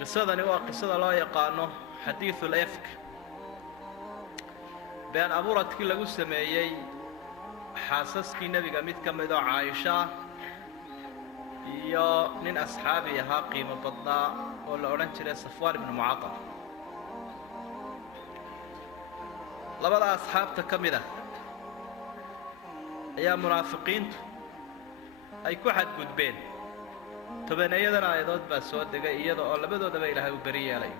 qisadani waa qisada loo yaqaano xadiithul ifk been abuuradkii lagu sameeyey xaasaskii nebiga mid ka mid oo Caaisha iyo nin asxaabi ahaa qiimo badnaa oo la odhan jiray Safwaan ibn Mu'attal labada asxaabta ka mid ah ayaa munaafiqiintu ay ku xadgudbeen tobaneeyadan aayadood baa soo degay iyada oo labadoodaba Ilaahay u bari yeelay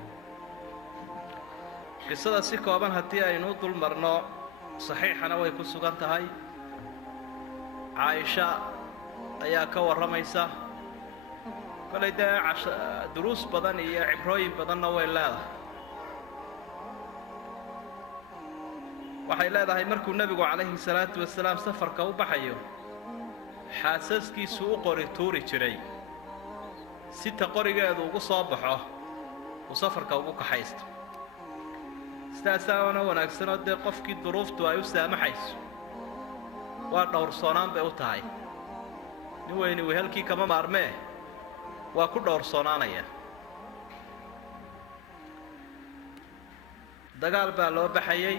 qisada si kooban haddii aynu dul marno saxiixana way ku sugan tahay Caaisha ayaa ka waramaysa kolay duruus badan iyo cibrooyin badanna way leedahay waxay leedahay markuu nabigu calayhi salaatu wasalaam safarka u baxayo xaasaskiisu u qori tuuri jiray si qorigeedu ugu soo baxo uu safarka ugu kaxaysto sidaasaana wanaagsan oo dee qofkii duruuftu ay u saamaxayso waa dhowrsoonaan bay u tahay nin weyni wehelkii kama maarmee waa ku dhowrsoonaanaya dagaal baa loo baxayay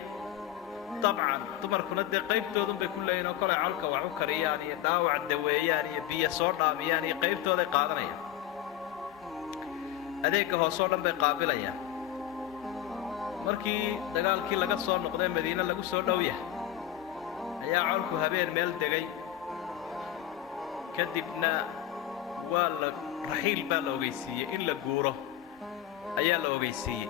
dabcan dumarkuna dee qaybtoodun bay ku leeyihin oo kolay colka wax u kariyaan iyo dhaawac daweeyaan iyo biyo soo dhaamiyaan iyo qaybtooday qaadanayaan adeegga hoosoo dhan bay qaabilayaan markii dagaalkii laga soo noqday Madiina lagu soo dhow yahay ayaa colku habeen meel degay kadibna waa la raxiil baa la ogeysiiyey in la guuro ayaa la ogeysiiyey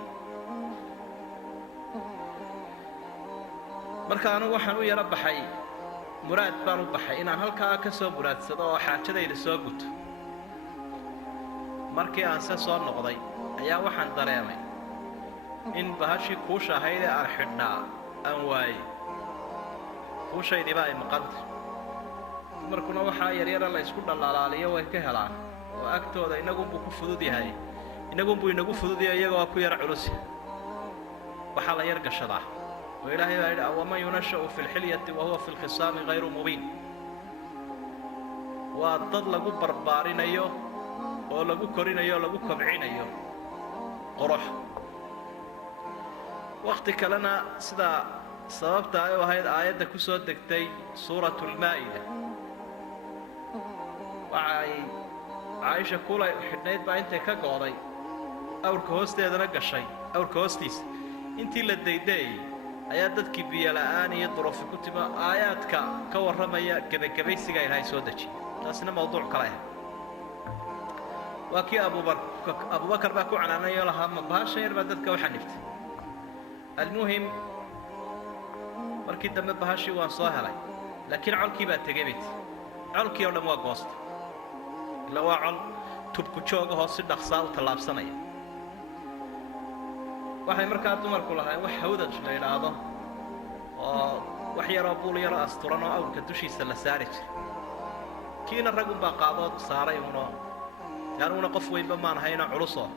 marka anigu waxaan u yara baxay muraad baan u baxay inaan halkaa ka soo muraadsado oo xaajadayda soo guto markii aan soo noqday ayaa waxaan dareemay in bahashii kuusha ahayd ee aan xidhnaa aan waayey kuushaydiiba ay maqanta dumarkuna waxaa yaryara la isku dhalaalaaliyo way ka helaan oo agtooda inagunbuu ku fudud yahay inagunbuu inagu fudud yahay iyagoo ku yar culus waxaa la yar gashadaa oo ilaahay baa yidhi waman yunasha'u fi lxilyati wahuwa fi lkhisaami hayru mubiin waa dad lagu barbaarinayo oo lagu korinayo oo lagu kobcinayo qurux waqti kalena sida sababta ay u ahayd aayadda ku soo degtay suuratul maa'ida waxay Caaisha kulay xidhnayd baa intay ka gooday awrka hoosteedana gashay awrka hoostiisa intii la daydeeyay ayaa dadkii biyo la'aan iyo duruufi ku timo aayaadka ka warramaya gebagabaysiga Ilaahay soo dejiyay taasina mawduuc kale ah waa kii Abubakar baa ku canaanayo lahaa ma bahasha yar baa dadka waxa niftay المهم markii dambe bahashii waan soo helay laakiin colkii baa tagay bit colkii oo dhan waa goost ila waa col tubku jooga hoos si dhaqsaa u talaabsanaya waxay markaa dumarku lahayn wax hawdad la yiraahdo oo wax yar oo buul yar asturan oo awrka dushiisa la saari jiray kiina ragu baa qaadood saaray yaanuna qof weynba maan hayna culuso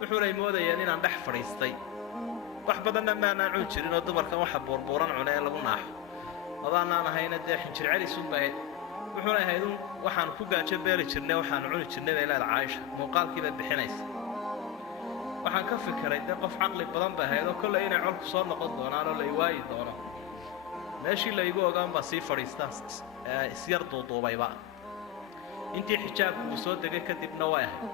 wuxuu lay moodayeen inaan dhex fadhiistay wax badanna ma aan jirin oo dumarkan waxa burburan cunay lagu naaxo wadanaan ahayna dee xinjir celis u baahay wuxuu leeyahay waxaan ku gaajo beeri jirnay waxaan cuni jirnay ilaa Caaisha muuqaalkiiba bixinaysa waxaan ka fikiray dee qof caqli badan baa haydo kulay inay colku soo noqon doonaan oo la waayi doono meeshii la igu ogaan baa sii fadhiistaan isyar duuduubayba intii xijaabku soo degay kadibna waa ahay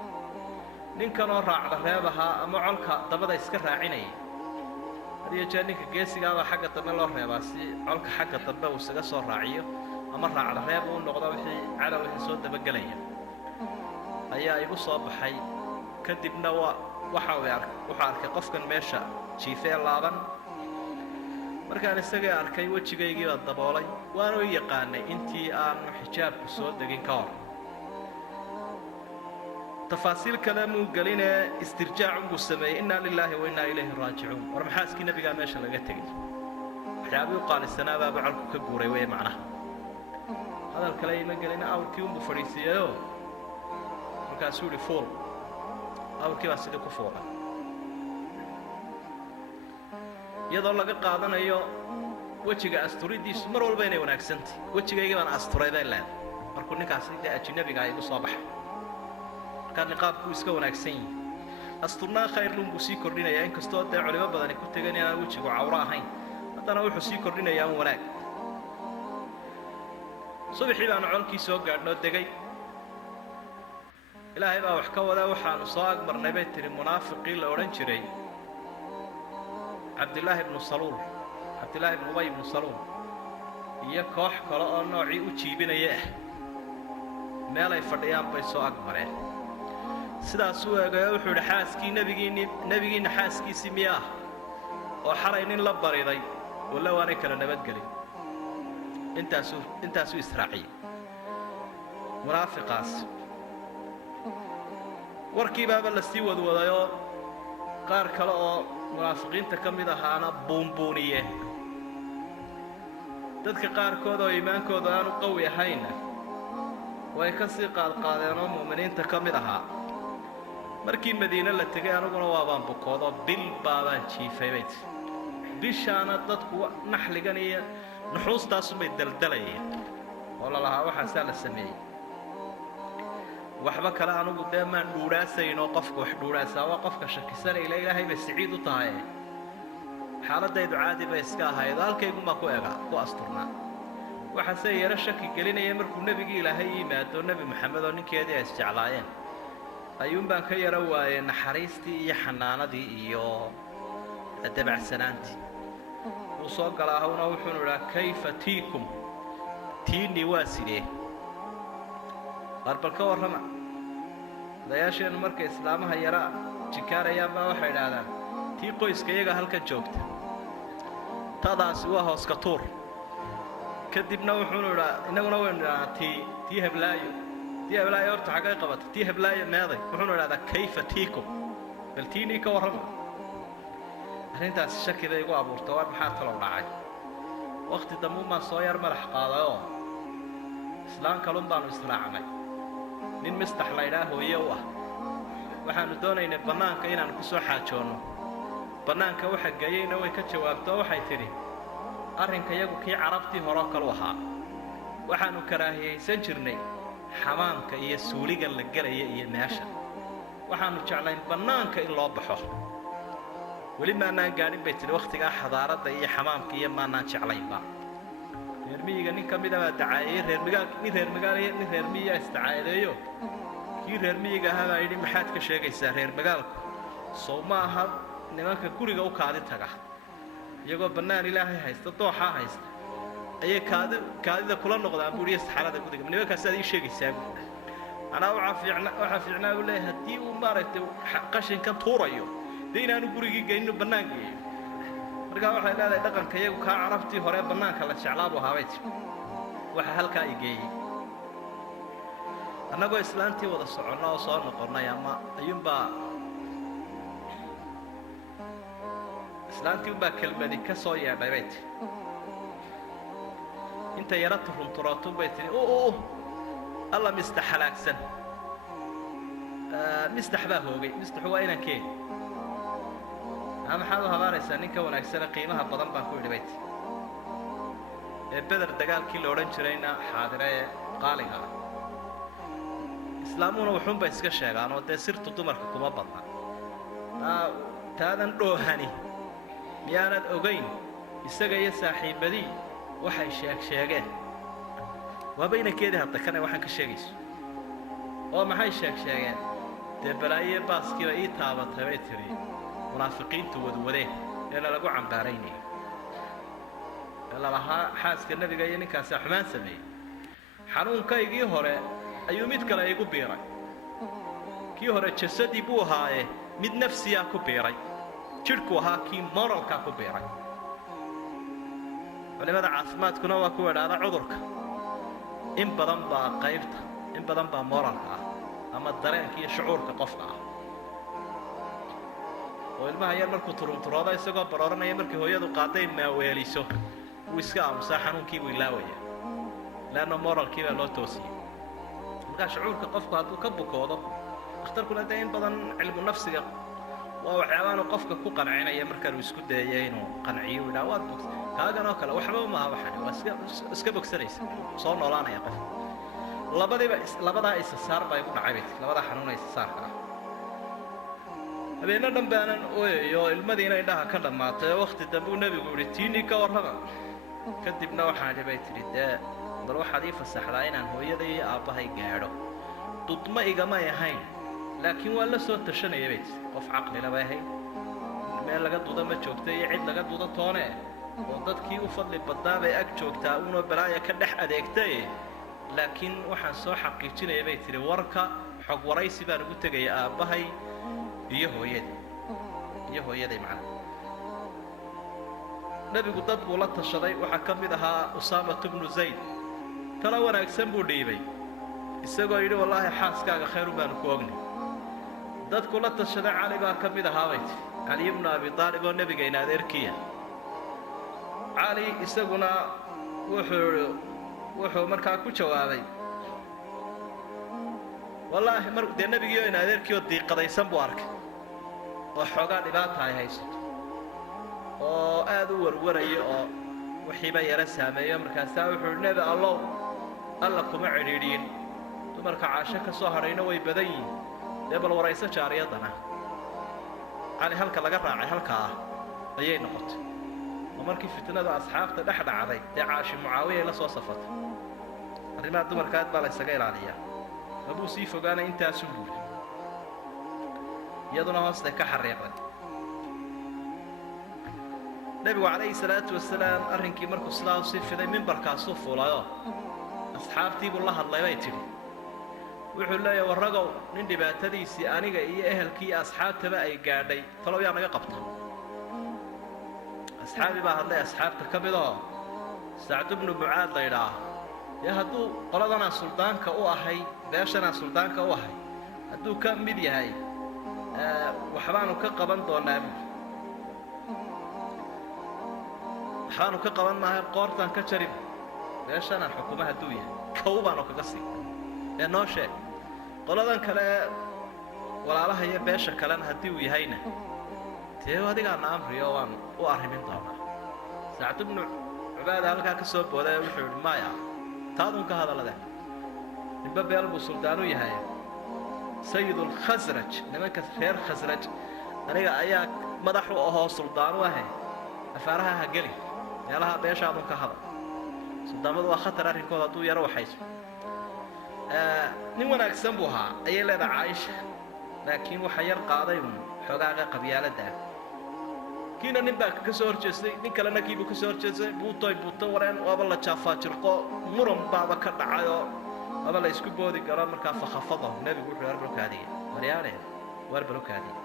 ninkan oo raacda reebaha ama colka dabada iska raacinay hadiya jaaninka geesigaaba xagga dambe loo reebaa si colka xagga dambe uu isaga soo raaciyo ama raacda reeb uu noqdo wixii calaw wixii soo dabagalaya ayaa igu soo baxay kadibna waxa uu arkay qofkan meesha jiifay laaban markaan isaga arkay wajigaygii baa daboolay waan u yaqaanay intii aan xijaabku soo degin ka hor تفاصيل كلامه قالنا استرجاع مسمى إنا لله وإنا إليه راجعون ورمحاسك النبي قال ماشي لقيته حيابي وقال السنة بابا على كبوري ويا معنا هذا الكلام قالنا أول كيوم بفريسية وكاسولي فول أول كيوم أسيدك فولا يظل لك قاعدنا يو وجهك أستوري دي سمر والبيني وناكسنت وجهك يجي أنا أستوري ذا لا مركوني كاسيد أجنبي قاعد يصابح كان نقابك ويسكو وناكسين asturnaa khayr lungu sii kordhinayaa inkastoo dee culimo badani ku tegan inaan wejigu cawro ahayn haddana wuxuu sii kordhinayaa un wanaag subaxii baanu colkii soo gaadhnoo degay ilaahay baa wax ka wada waxaanu soo agmarnay bay tihi munaafiqii la odhan jiray cabdillaahi ibnu ubay ibnu saluul iyo koox kale oo noocii u jiibinaya ah meelay fadhiyaan bay soo agmareen sidaasuu eegayo wuxuu idhi xaaskii nebigiinna xaaskiisii miya ah oo xalay nin la bariday walla waanay kala nabadgelin intaasuu israaciyey munaafiqaas warkii baaba la sii wadwadayoo qaar kale oo munaafiqiinta ka mid ahaana buunbuuniye dadka qaarkood oo iimaankooda aanu qawi ahayna way ka sii qaadqaadeen oo mu'miniinta ka mid ahaa markii madiine la tegay aniguna waabaan bukoodoo bil baabaan jiifay bay tii bishaana dadku naxligan iyo nuxuustaasunbay daldalayeen oo lalahaa waxaasaa la sameeyey waxba kale anugu dee maan dhuudhaasayn oo qofka wax dhuudhaasaa waa qofka shakisanay ilaahay bay siciid u tahay xaaladaydu caadi bay iska ahayd halkaygumaa ku asturnaa waxaase yaro shaki gelinaya markuu nebigii ilaahay yimaado nebi maxamed oo ninkeedii ay isjeclaayeen ayuunbaan ka yaro waayey naxariistii iyo xanaanadii iyo dabacsanaantii wuu soo galaa hawna wuxuunu idhaa kayfa tiikum tiinnii waa sidee barbal ka warrama odayaasheennu markay islaamaha yara jikaarayaan baa waxay idhaahdaan tii qoyska iyaga halkan joogta tadaasi waa hooska tuur kadibna wuxuunu idhaa innaguna waynu idhahnaa tii heblaayo horta xaggay qabata tii heblaayo meeday wuxuunu idhahdaa kayfa tiikum bal tiinnii ka warrama arrintaasi shakiday igu abuurta war maxaa talow dhacay wakhti dambuunbaan soo yar madax qaadayoo islaan kalun baanu israacnay nin mistax laydhaa hooye u ah waxaannu doonaynay bannaanka inaannu ku soo xaajoonno bannaanka waxa geeyeyna way ka jawaabto oo waxay tidhi arrinka yagu kii carabtii horeo kalu ahaa waxaannu karaahiyaysan jirnay xamaamka iyo suuliga la gelaya iyo meesha waxaannu jeclayn bannaanka in loo baxo weli maanaan gaadhin bay tidhi wakhtigaa xadaaradda iyo xamaamka iyo maanaan jeclaynba reer miyiga nin ka mida baa dacaayey nin reer miyigaa isdacaayadeeyo kii reer miyiga ahaa baa yidhi maxaad ka sheegaysaa reer magaalku sow ma aha nimanka guriga u kaadi taga iyagoo bannaan ilaahay haysta dooxaa haysta ayay kaadida kula noqdaan buu ihi saxarada gudiga nimankaasaad ii sheegaysaa buu anaa waxaa fiicnaa buu leeyahay haddii uu maaragtay qashinkan tuurayo dee inaanu gurigii geynin bannaan geeyo markaa waxay leedahay dhaqanka iyagu kaa carabtii hore bannaanka la jeclaa buu ahaabay tir waxa halkaa i geeyey annagoo islaantii wada soconno oo soo noqonnay ama islaantii unbaa kelmadi ka soo yeedhay bay tii inta yara turunturootun bay tihi alla mistax halaagsan mistax baa hoogay mistaxu waa inaan keeni maxaad u habaaraysaa ninka wanaagsane qiimaha badan baan ku idhi bay tii ee beder dagaalkii la odhan jirayna xaadire ee qaaliga ah islaamuna wuxuunba iska sheegaan oo dee sirtu dumarka kuma badna taadan dhoohani miyaanad ogayn isaga iyo saaxiibadii waxay sheegeen waaba inankeedii hadda kane waxaan ka sheegayso oo maxay sheegeen dee balaaye baaskiiba ii taabatay bay tidhi munaafiqiintu wadwadeen eena lagu cambaaraynayo ee lalahaa xaaska nebiga iyo ninkaasaa xumaan sameeyey xanuunkaygii hore ayuu mid kale igu biiray kii hore jasadii buu ahaaye mid nafsiyaa ku biiray jidhku ahaa kii moralkaa ku biiray culimada caafimaadkuna waa ku idhaahda cudurka in badan baa moralka ah ama dareenka iyo shucuurka qofka ah oo ilmaha yar markuu turunturoodo isagoo barooranaya markii hooyadu qaaday maaweeliso wuu iska aamusaa xanuunkii buu ilaawaya leanna moralkii baa loo toosiyey markaa shucuurka qofku hadduu ka bukoodo dhakhtarkuna dee in badan cilmu nafsiga waa waxyaabaanu qofka ku qancinaya markaanuu isku dayaya inuu qanciyo idhaa waad bogsa kaagan oo kale waxba maaha waxani waa iska bogsanaysa soo noolaanaya qofka labadaa isasaar baa igu dhacay bay labadaa xanuuna isasaarka ah habeenna dhan baanan ooyayo ilmadiina indhaha ka dhammaatay wakhti dambe uu nebigu yidhi tiinii ka warrama kadibna waxaan idhi bay tidhi dee bal waxaad ii fasaxdaa inaan hooyaday iyo aabbahay gaadho dudma igamay ahayn laakiin waa la soo tashanaya bay tidhi qof caqlila bay ahayd meel laga duda ma joogta iyo cid laga duda toone oo dadkii u fadli badnaa bay ag joogtaa uunoo balaaya ka dhex adeegtaye laakiin waxaan soo xaqiijinaya bay tidhi warka xog waraysi baan ugu tegaya aabbahay iyo hooyaday macna nebigu dad buu la tashaday waxaa ka mid ahaa usaamatu bnu zayd tala wanaagsan buu dhiibay isagoo yidhi wallaahi xaaskaaga khayru baanu ku ognay dadku la tashaday cali baa ka mid ahaa bay tihi cali ibnu abi aalib oo nebigayna adeerkiya cali isaguna wuxuu markaa ku jawaabay wallaahi dee nebigiio ina adeerkiioo diiqadaysan buu arkay oo xoogaa dhibaata ay haysato oo aad u warwaraya oo wixiiba yara saameeyo markaasaa wuxuu hi nebi allow alla kuma cidhiidhiin dumarka caasho ka soo hadhayna way badan yihiin dee bal warayso jaariyaddana cali halka laga raacay halkaa ayay noqotay oo markii fitnadu asxaabta dhex dhacday dee caashi mucaawiyay la soo safatay arrimaha dumarka aad baa la ysaga ilaaliyaa mabuu sii fogaana intaasun buuli iyaduna hoostay ka xariiqday nebigu calayhi salaatu wasalaam arrinkii markuu sidaa u sii fiday mimbarkaasuu fuulayoo asxaabtii buu la hadlay bay tidhi wuxuu leeyahay warragow nin dhibaatadiisii aniga iyo ehelkii iyo asxaabtaba ay gaadhay talow yaa naga qabta asxaabi baa hadlay asxaabta ka midoo sacd bnu mucaad la ydhaah dee hadduu qoladanaa suldaanka u ahay beeshanaa suldaanka u ahay hadduu ka mid yahay waxbaanu ka qaban doonaa buuli waxbaanu ka qaban maahay qoortaan ka jarin beeshanaan xukuma hadduu yahay kow baanu kaga sii ee noo sheeg qoladan kale walaalaha iyo beesha kalena haddii uu yahayna dee adigaana amriyo waan u arrimin doonaa sacd bnu cubaada halkaa ka soo booday wuxuu yidhi maya taadun ka hadalade ninba beel buu suldaan u yahay sayidulkhasraj nimanka reer khasraj aniga ayaa madax u ahoo suldaan u ahe afaaraha ha geli meelaha beeshaadun ka hadal suldaamadu waa khatar arrinkooda hadduu yaro waxayso nin wanaagsan buu ahaa ayay leedahay caaisha laakiin waxa yar qaaday uun xoogaaga qabyaaladda ah kiina nin baa ka soo horjeestay nin kalena kiibuu ka soo horjeestay buuto wareen waaba la jaafaajirqo muran baaba ka dhacayoo waaba la isku boodi garo markaa fakhafadahu nebigu wuxuu warbalkaadiya maryaane warbalkaadiya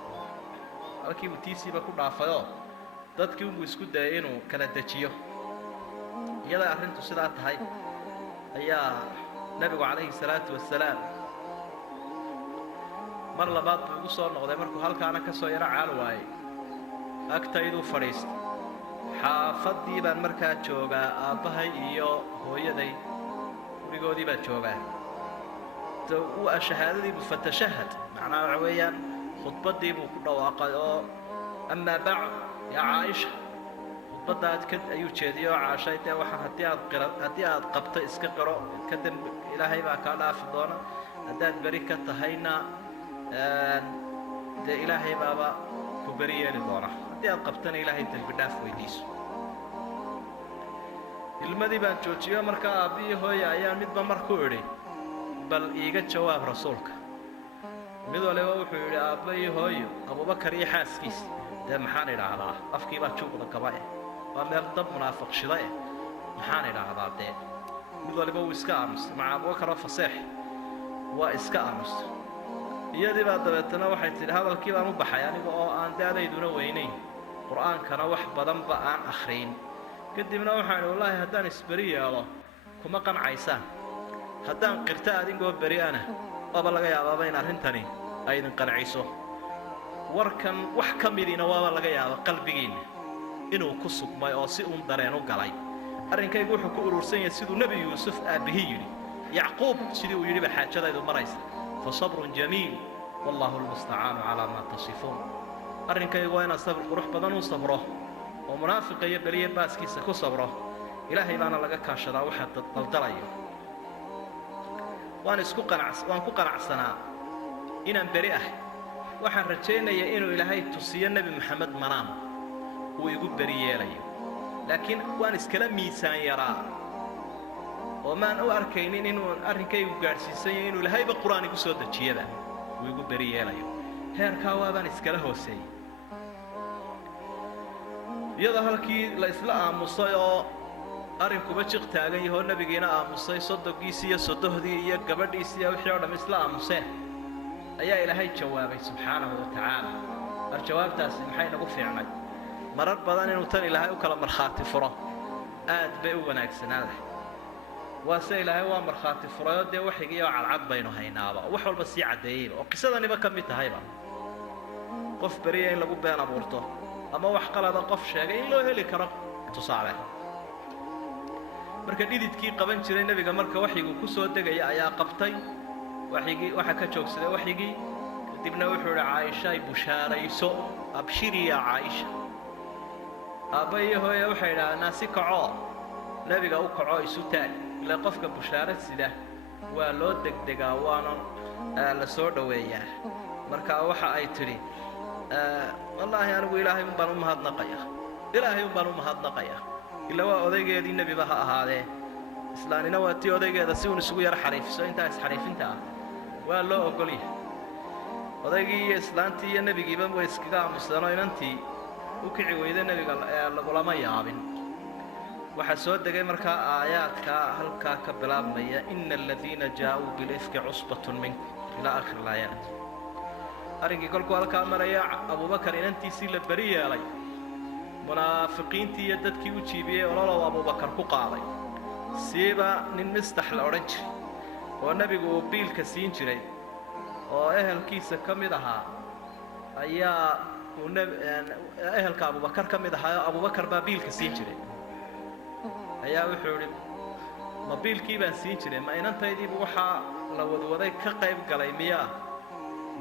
halkiibuu tiisiiba ku dhaafayoo dadkii unbuu isku dayay inuu kala dejiyo iyada arrintu sidaa tahay ayaa nebigu calayhi salaatu wasalaam mar labaad buu igu soo noqday markuu halkaana ka soo yaro caal waayey agtayduu fadhiistay xaafaddii baan markaa joogaa aabbahay iyo hooyaday gurigoodii baan joogaa shahaadadiibuu fatashahad macnaha waxa weeyaan khudbaddii buu ku dhawaaqay oo amaa bacd yaa caaisha khudbaddaad ayuu jeediyey oo caashay dee waxaan haddii aad qabto iska qiro ka dambe ilaahay baa kaa dhaafi doona haddaad beri ka tahayna dee ilaahay baaba ku beri yeeli doona haddii aad qabtana ilaahay dembi dhaaf weydiiso ilmadii baan joojiyo markaa aabbiyo hooya ayaa midba mar ku idhi bal iiga jawaab rasuulka mid waliba wuxuu yidhi aabba iyo hooyo abubakar iyo xaaskiisa dee maxaan idhaahdaa afkiibaa juuqda gaba eh waa meel dab munaafiq shida eh maxaan idhaahdaa dee mid waliba wuu iska aamusay maca abubakaroo faseex waa iska aamusay iyadii baa dabeetana waxay tidhi hadalkii baan u baxay aniga oo aan daadayduna weynayn qur'aankana wax badanba aan akhriin kadibna waxaan idhi wallaahi haddaan isberi yeelo kuma qancaysaan haddaan qirta adigoo beri ana waaba laga yaabaaba in arrintani ay idin qanciso warkan wax ka midiina waaba laga yaaba qalbigiinna inuu ku sugmay oo si uun dareen u galay arrinkaygu wuxuu ku urursan yahay siduu nebi yuusuf aabbihii yidhi yacquub sidii uu yidhiba xaajadaydu maraysa fa sabrun jamiil wallaahu almustacaanu calaa maa tasifuun arrinkaygu waa inaan sabir qurux badan u sabro oo munaafiqa iyo beliya baaskiisa ku sabro ilaahay baana laga kaashadaa waxa daldalayo waan ku qanacsanaa inaan beri ah waxaan rajaynayaa inuu ilaahay tusiyo nebi maxamed manaam uu igu beri yeelayo laakiin waan iskala miisaan yaraa oo maan u arkaynin inuu arrinkaygu gaadhsiisan yahay inuu ilaahayba qur-aan igu soo dejiyaba uu igu beri yeelayo heerkaa waabaan iskala hooseeyey iyadoo halkii la isla aamusay oo arrinkuba jiq taagan yahoo nebigiina aamusay soddonkiisii iyo soddohdii iyo gabadhiisii iyo wixii oo dham isla aamuseen ayaa ilaahay jawaabay subxaanahu wa tacaala war jawaabtaasi maxay nagu fiicnay marar badan inuu tan ilaahay u kala markhaati furo aad bay u wanaagsanaadahay waase ilaahay waa markhaati furayoo dee waxigii oo cadcad baynu haynaaba wax walba sii caddeeyeyba oo qisadaniba ka mid tahayba qof beriya in lagu been abuurto ama wax qalada qof sheegay in loo heli karo tusaale marka dhididkii qaban jiray nebiga marka waxyigu ku soo degaya ayaa qabtay waxyigii waxa ka joogsaday waxyigii kadibna wuxuu yidhi caaisha ay bushaarayso abshiri ya caaisha aabba iyo hooye waxay idhaahdaan si kacoo nebiga u kaco isu taag ilaa qofka bushaaro sida waa loo degdegaa waana la soo dhoweeyaa marka waxa ay tidhi wallaahi anigu ilaahay un baan u mahadnaqaya ilaa waa odaygeedii nebiba ha ahaadee islaanina waa tii odaygeeda si uun isugu yaro xariifiso intaa isxariifinta ah waa loo ogol yahay odaygii iyo islaantii iyo nebigiiba way iskaga aamuseenoo inantii u kici weyda nebiga lagulama yaabin waxaa soo degay markaa aayaadka halkaa ka bilaabmaya ina aladiina jaa-uu bilifki cusbatun minkum ilaa aakhir alaayaat arrinkii kolkuu halkaa maraya abubakar inantiisii la beri yeelay munaafiqiintii iyo dadkii u jiibiyey ololow abubakar ku qaaday siiba nin mistax la odhan jiray oo nebigu uu biilka siin jiray oo ehelkiisa ka mid ahaa ayaa ehelka abubakar ka mid ahaa oo abubakar baa biilka siin jiray ayaa wuxuu idhi ma biilkii baan siin jiray ma inantaydiibu waxaa la wadwaday ka qayb galay miyaa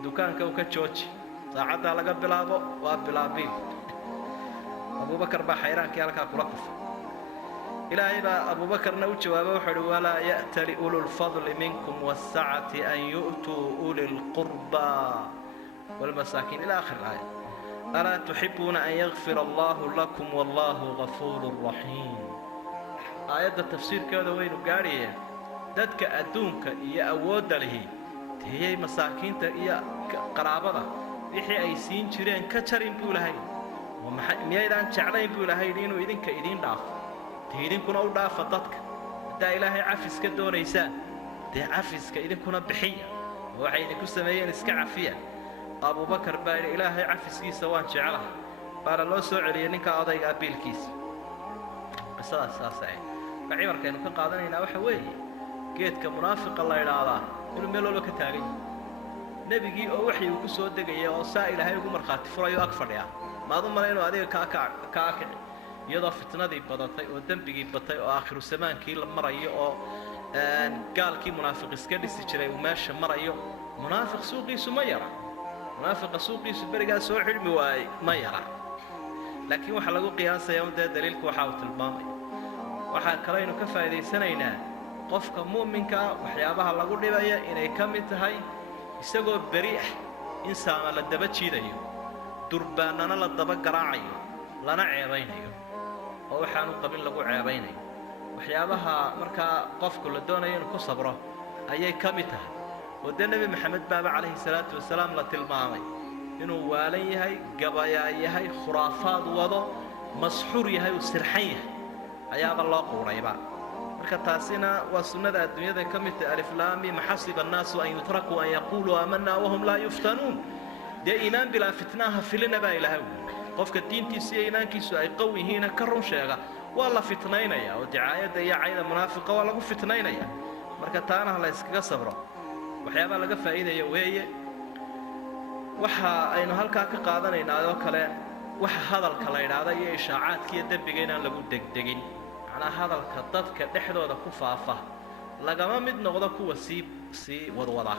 dukaanka u ka jooji saacaddaa laga bilaabo waa bilaabiil abubakar baa xayraankii halkaa kula kufay ilaahay baa abubakarna u jawaaba wuxuu idhi walaa ya'tali ulu lfadli minkum waasacati an yu'tuu uli lqurba waalmasaakiin ila aakhir aaya alaa tuxibuuna an yakfira allahu lakum wallaahu gafuurun raxiim aayadda tafsiirkeeda waynu gaadhayeen dadka adduunka iyo awoodda lihi teeyay masaakiinta iyo qaraabada wixii ay siin jireen ka jarin buu lahay miyaydaan jeclayn buu lahay inuu idinka idiin dhaafo dee idinkuna u dhaafa dadka haddaa ilaahay cafiska doonaysaan dee cafiska idinkuna bixiya oo waxay idinku sameeyeen iska cafiya abubakar baa yidhi ilaahay cafiskiisa waan jeclaha baana loo soo celiyey ninkaa odayga abiilkiisa qisadaas saasa ka cibarkaynu ka qaadanaynaa waxa weeye geedka munaafiqa la idhaahdaa inuu meel walba ka taagan yahay nebigii oo waxii uu ku soo degaya oo saa ilaahay ugu markhaati furayo ag fadhiya maad u malay inuu adiga kaa kici iyadoo fitnadii badatay oo dembigii batay oo aakhiru zamaankii la marayo oo gaalkii munaafiq iska dhisi jiray uu meesha marayo munaafiq suuqiisu ma yara munaafiqa suuqiisu berigaa soo xidhmi waayey ma yara laakiin waxaa lagu qiyaasayaa dee daliilku waxa uu tilmaamaya waxaa kalaynu ka faa'idaysanaynaa qofka mu'minkaa waxyaabaha lagu dhibaya inay ka mid tahay isagoo beri ah in saama la daba jiidayo durbaannana la daba garaacayo lana ceebaynayo oo waxaanu qabin lagu ceebaynayo waxyaabaha markaa qofku la doonayo inuu ku sabro ayay ka mid tahay oo dee nebi maxamed baaba calayhi salaatu wasalaam la tilmaamay inuu waalan yahay gabayaa yahay khuraafaad wado masxuur yahay uu sirxan yahay ayaaba loo quudhayba marka taasina waa sunnada adduunyada ka mid tahay aliflaami maxasiba annaasu an yutrakuu an yaquuluu aamanaa wahum laa yuftanuun dee iimaan bilaa fitnaaha filina baa ilaahay qofka diintiisa iyo iimaankiisu ay qawi yihiina ka run sheega waa la fitnaynaya oo dicaayadda iyo cayda munaafiqa waa lagu fitnaynaya marka taana la iskaga sabro waxyaabaa laga faa'iidaya weeye waxa aynu halkaa ka qaadanaynaa oo kale waxa hadalka la idhaahda iyo ishaacaadka iyo dembiga inaan lagu degdegin macnaa hadalka dadka dhexdooda ku faafa lagama mid noqdo kuwa sii wadwada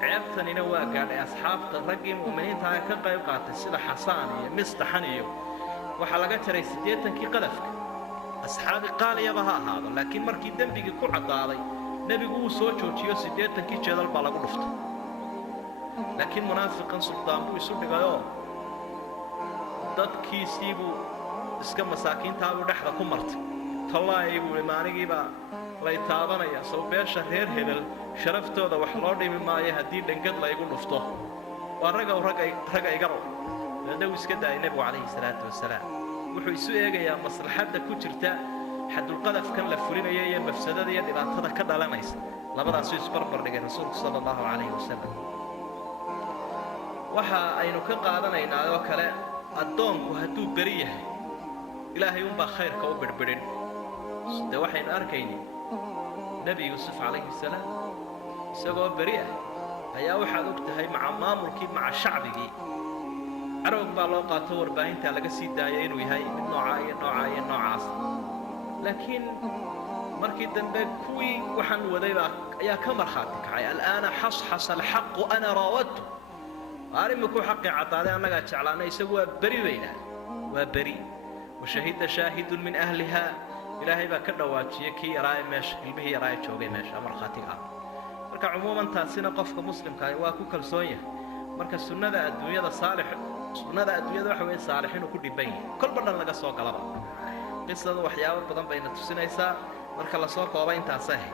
ceebtanina waa gaadhay asxaabta raggii mu'miniinta ka qayb qaatay sida xasaan iyo mistaxan iyo waxaa laga jaray 80kii qadafka asxaabi qaaliyaba ha ahaado laakiin markii dembigii ku caddaaday nebigu uu soo joojiyo 80kii jeedal baa lagu dhuftay laakiin munaafiqan suldaan buu isu dhigayoo dadkiisiibuu iska masaakiintaabuu dhexda ku martay tallaahi buu maanigiibaa lay taabanaya sow beesha reer hebel sharaftooda wax loo dhimi maayo haddii dhangad laygu dhufto waa ragga iga row dabeedna wuu iska daayay nebigu calayhi salaatu wasalaam wuxuu isu eegayaa maslaxadda ku jirta xadulqadafkan la fulinaya iyo mafsadada iyo dhibaatada ka dhalanaysa labadaasuu isbarbar dhigay rasuulku sala allahu calayhi wasalam waxa aynu ka qaadanaynaa oo kale addoonku hadduu beri yahay ilaahay unbaa khayrka u birbidhin dee waxaynu arkayni nebi yuusuf calayhi salaam isagoo beri ah ayaa waxaad og tahay maca maamulkii maca shacbigii carowg baa loo qaato warbaahintaa laga sii daayay inuu yahay mid noocaa iyo noocaa iyo noocaas laakiin markii dambe kuwii waxaan wadaybaa ayaa ka markhaati kacay al'aana xasxasa alxaqu ana raawadtu arrimikuu xaqii caddaaday annagaa jeclaanay isagu waa beri baynaa waa beri washahida shaahidun min ahliha ilaahay baa ka dhawaajiyey kii yaraaye meesha ilmihii yaraaye joogay meesha markhaatiga ah marka cumuuman taasina qofka muslimkaahi waa ku kalsoon yahay marka sunnada adduunyada waxa weeye saalix inuu ku dhiban yahay kolba dhan laga soo galaba qisadu waxyaabo badan bayna tusinaysaa marka lasoo kooba intaas ahay